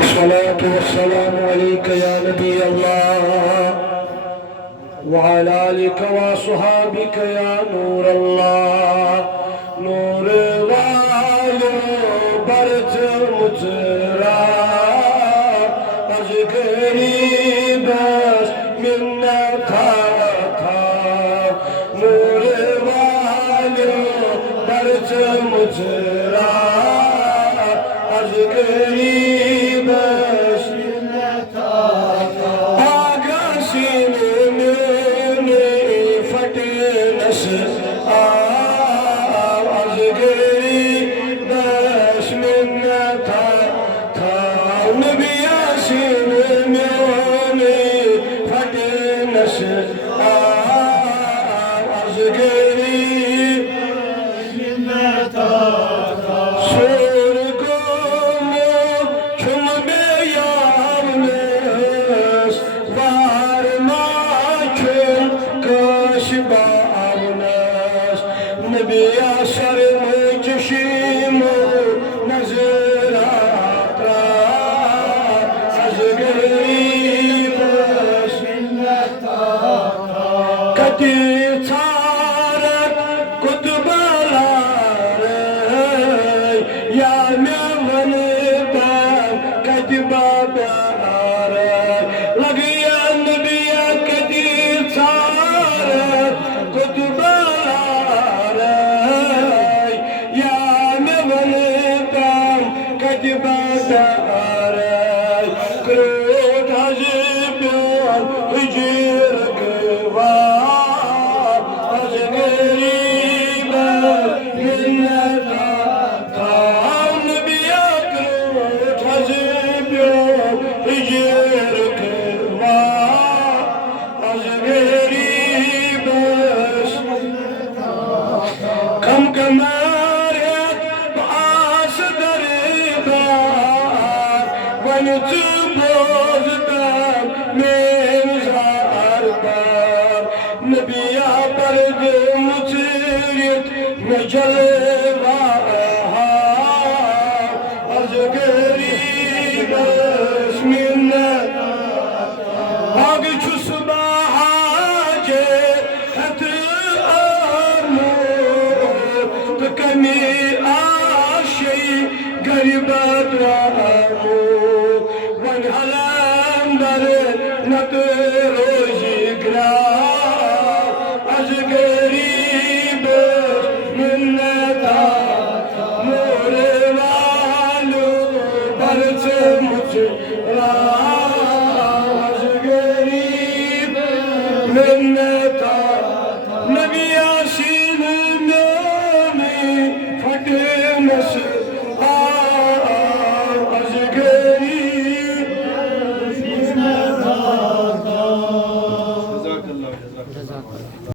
अस्सलातु वस्सलामु अलैका या नबी अल्लाह वअला आलिका व अस्हाबिका या नूर अल्लाह। नूर वालो बरच मुजरा अज गरीब मिन्नत था। नूर वालो बरच मुजरा अज गरीब मिन्नत था। आगासीन में फटे नस आज गरीब मिन्नत था। नबी आसीन में फटे नस आज गरीब मिन्नत था। नबी आशर में चशीम नजर आता आज गरीब मिन्नत था। कति छारत कुतुबला या मैं वनता कति बाबार लगिया नबिया कति छारत कुतुबला बाजार क्रोध प्यार हिजर गवा आज गरीब मिन्नत था। नबिया क्रोध प्यार हिजर गवा आज गरीब मिन्नत था। कम कमारे पास नबिया पर जो मुझरित में जलवा आज गरीब मिन्नत आग छुसबा जे हथ आमो कमी आशई गरीबत हलंदर नत रोजी ग्रा आज गरीब मिन्नत था। मोरे वालो बरच मुझ